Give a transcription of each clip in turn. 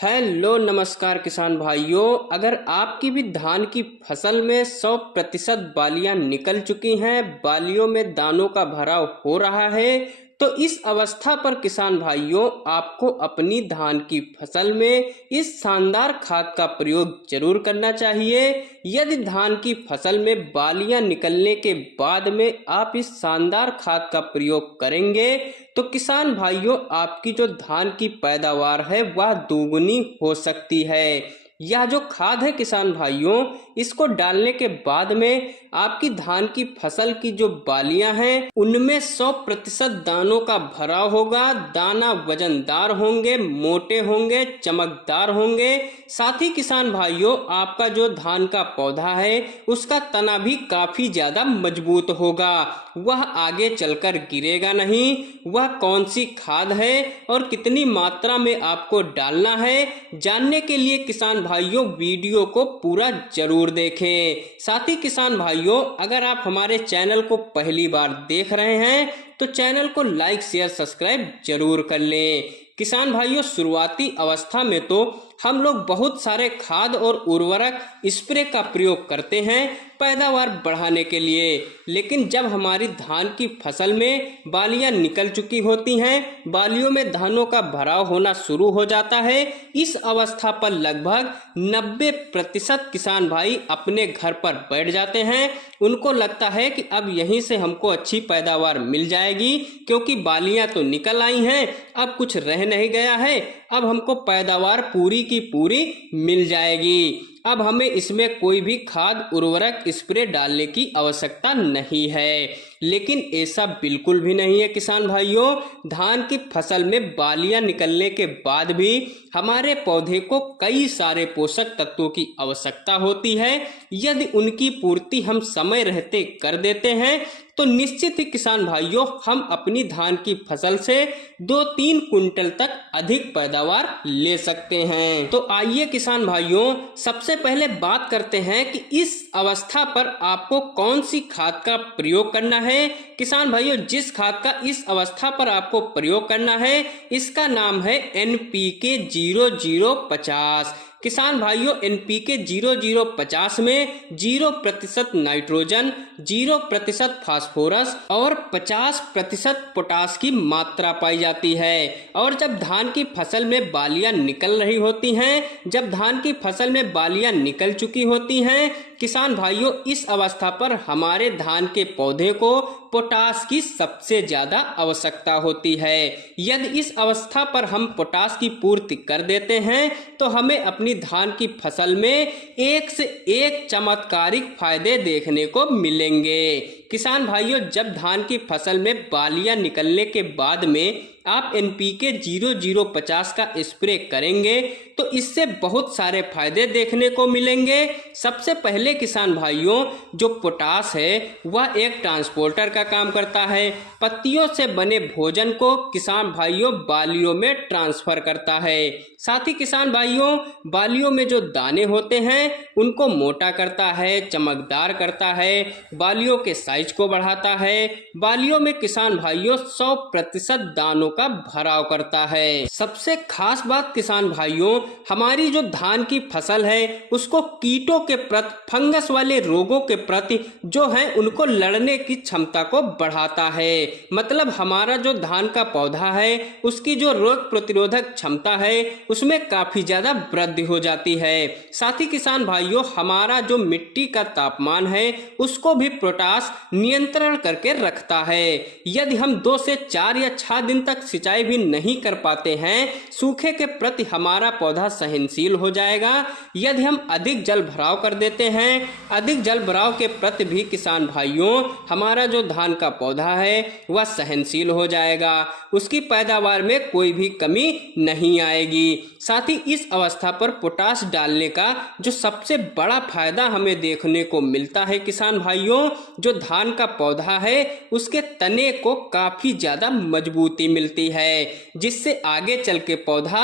Hello नमस्कार किसान भाइयों। अगर आपकी भी धान की फसल में 100% बालियां निकल चुकी हैं, बालियों में दानों का भराव हो रहा है, तो इस अवस्था पर किसान भाइयों आपको अपनी धान की फसल में इस शानदार खाद का प्रयोग जरूर करना चाहिए। यदि धान की फसल में बालियां निकलने के बाद में आप इस शानदार खाद का प्रयोग करेंगे तो किसान भाइयों आपकी जो धान की पैदावार है वह दोगुनी हो सकती है। यह जो खाद है किसान भाइयों, इसको डालने के बाद में आपकी धान की फसल की जो बालियां हैं उनमें 100% दानों का भराव होगा। दाना वजनदार होंगे, मोटे होंगे, चमकदार होंगे। साथ ही किसान भाइयों आपका जो धान का पौधा है उसका तना भी काफी ज्यादा मजबूत होगा। वह आगे चलकर गिरेगा नहीं। वह कौन सी खाद है और कितनी मात्रा में आपको डालना है, जानने के लिए किसान भाइयों वीडियो को पूरा जरूर देखें। साथ ही किसान भाइयों अगर आप हमारे चैनल को पहली बार देख रहे हैं तो चैनल को लाइक शेयर सब्सक्राइब जरूर कर लें। किसान भाइयों शुरुआती अवस्था में तो हम लोग बहुत सारे खाद और उर्वरक स्प्रे का प्रयोग करते हैं पैदावार बढ़ाने के लिए, लेकिन जब हमारी धान की फसल में बालियां निकल चुकी होती हैं, बालियों में दानों का भराव होना शुरू हो जाता है, इस अवस्था पर लगभग 90% किसान भाई अपने घर पर बैठ जाते हैं। उनको लगता है कि अब यहीं से हमको अच्छी पैदावार मिल जाएगी, क्योंकि बालियां तो निकल आई हैं, अब कुछ रह नहीं गया है, अब हमको पैदावार पूरी की पूरी मिल जाएगी। अब हमें इसमें कोई भी खाद उर्वरक स्प्रे डालने की आवश्यकता नहीं है। लेकिन ऐसा बिल्कुल भी नहीं है किसान भाइयों। धान की फसल में बालियां निकलने के बाद भी हमारे पौधे को कई सारे पोषक तत्वों की आवश्यकता होती है। यदि उनकी पूर्ति हम समय रहते कर देते हैं तो निश्चित ही किसान भाइयों हम अपनी धान की फसल से 2-3 कुंटल तक अधिक पैदावार ले सकते हैं। तो आइए किसान भाइयों सबसे पहले बात करते हैं कि इस अवस्था पर आपको कौन सी खाद का प्रयोग करना है। किसान भाइयों जिस खाद का इस अवस्था पर आपको प्रयोग करना है इसका नाम है NPK 0050। किसान भाइयों NPK 0050 में 0% नाइट्रोजन, 0% फास्फोरस और 50% पोटास की मात्रा पाई जाती है। और जब धान की फसल में बालियां निकल रही होती हैं, जब धान की फसल में बालियां निकल चुकी होती हैं, किसान भाइयों इस अवस्था पर हमारे धान के पौधे को पोटास की सबसे ज्यादा आवश्यकता होती है। यदि इस अवस्था पर हम पोटास की पूर्ति कर देते हैं तो हमें अपनी धान की फसल में एक से एक चमत्कारिक फायदे देखने को मिलेंगे। किसान भाइयों जब धान की फसल में बालियां निकलने के बाद में आप NPK 0050 का स्प्रे करेंगे तो इससे बहुत सारे फायदे देखने को मिलेंगे। सबसे पहले किसान भाइयों जो पोटास है वह एक ट्रांसपोर्टर का काम करता है। पत्तियों से बने भोजन को किसान भाइयों बालियों में ट्रांसफर करता है। साथ ही किसान भाइयों बालियों में जो दाने होते हैं उनको मोटा करता है, चमकदार करता है, बालियों के साइज को बढ़ाता है। बालियों में किसान भाइयों 100% दानों का भराव करता है। सबसे खास बात किसान भाइयों हमारी जो धान की फसल है उसको कीटों के प्रति, फंगस वाले रोगों के प्रति जो है उनको लड़ने की क्षमता को बढ़ाता है। मतलब हमारा जो धान का पौधा है उसकी जो रोग प्रतिरोधक क्षमता है उसमें काफी ज्यादा वृद्धि हो जाती है। साथ ही किसान भाइयों हमारा जो मिट्टी का तापमान है उसको भी पोटास नियंत्रण करके रखता है। यदि हम 2 से 4 या 6 दिन तक सिंचाई भी नहीं कर पाते हैं, सूखे के प्रति हमारा पौधा सहनशील हो जाएगा। यदि हम अधिक जल भराव कर देते हैं, अधिक जल भराव के प्रति भी किसान भाइयों हमारा जो धान का पौधा है वह सहनशील हो जाएगा, उसकी पैदावार में कोई भी कमी नहीं आएगी। साथ ही इस अवस्था पर पोटास डालने का जो सबसे बड़ा फायदा हमें देखने को मिलता है किसान भाइयों, जो धान का पौधा है उसके तने को काफी ज्यादा मजबूती मिलती है, जिससे आगे चल के पौधा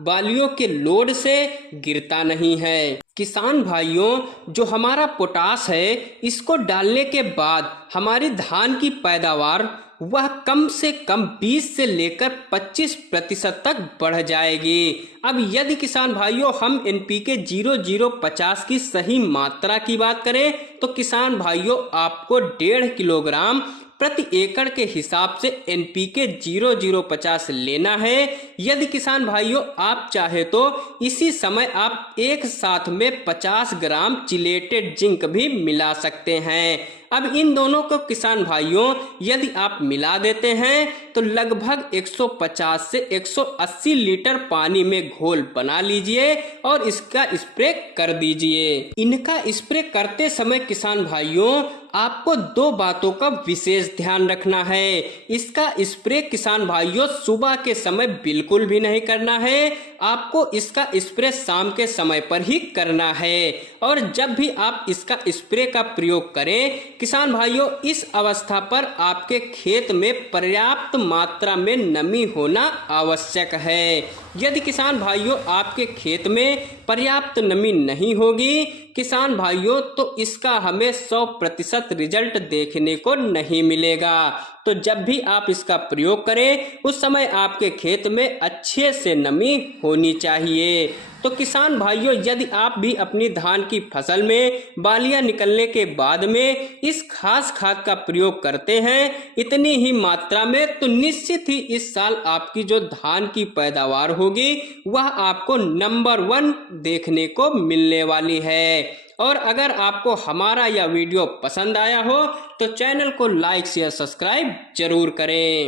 बालियों के लोड से गिरता नहीं है। किसान भाइयों जो हमारा पोटास है इसको डालने के बाद हमारी धान की पैदावार वह कम से कम 20 से लेकर 25% तक बढ़ जाएगी। अब यदि किसान भाइयों हम NPK 0050 की सही मात्रा की बात करें तो किसान भाइयों आपको 1.5 किलोग्राम प्रति एकड़ के हिसाब से NPK 0050 लेना है। यदि किसान भाइयों आप चाहे तो इसी समय आप एक साथ में 50 ग्राम चिलेटेड जिंक भी मिला सकते हैं। अब इन दोनों को किसान भाइयों यदि आप मिला देते हैं तो लगभग 150 से 180 लीटर पानी में घोल बना लीजिए और इसका स्प्रे कर दीजिए। इनका स्प्रे करते समय किसान भाइयों आपको 2 बातों का विशेष ध्यान रखना है। इसका स्प्रे किसान भाइयों सुबह के समय बिल्कुल भी नहीं करना है, आपको इसका स्प्रे शाम के समय पर ही करना है। और जब भी आप इसका स्प्रे का प्रयोग करें किसान भाइयों इस अवस्था पर आपके खेत में पर्याप्त मात्रा में नमी होना आवश्यक है। यदि किसान भाइयों आपके खेत में पर्याप्त नमी नहीं होगी किसान भाइयों तो इसका हमें 100% रिजल्ट देखने को नहीं मिलेगा। तो जब भी आप इसका प्रयोग करें उस समय आपके खेत में अच्छे से नमी होनी चाहिए। तो किसान भाइयों यदि आप भी अपनी धान की फसल में बालियां निकलने के बाद में इस खास खाद का प्रयोग करते हैं इतनी ही मात्रा में तो निश्चित ही इस साल आपकी जो धान की पैदावार होगी वह आपको नंबर 1 देखने को मिलने वाली है। और अगर आपको हमारा यह वीडियो पसंद आया हो तो चैनल को लाइक शेयर सब्सक्राइब जरूर करें।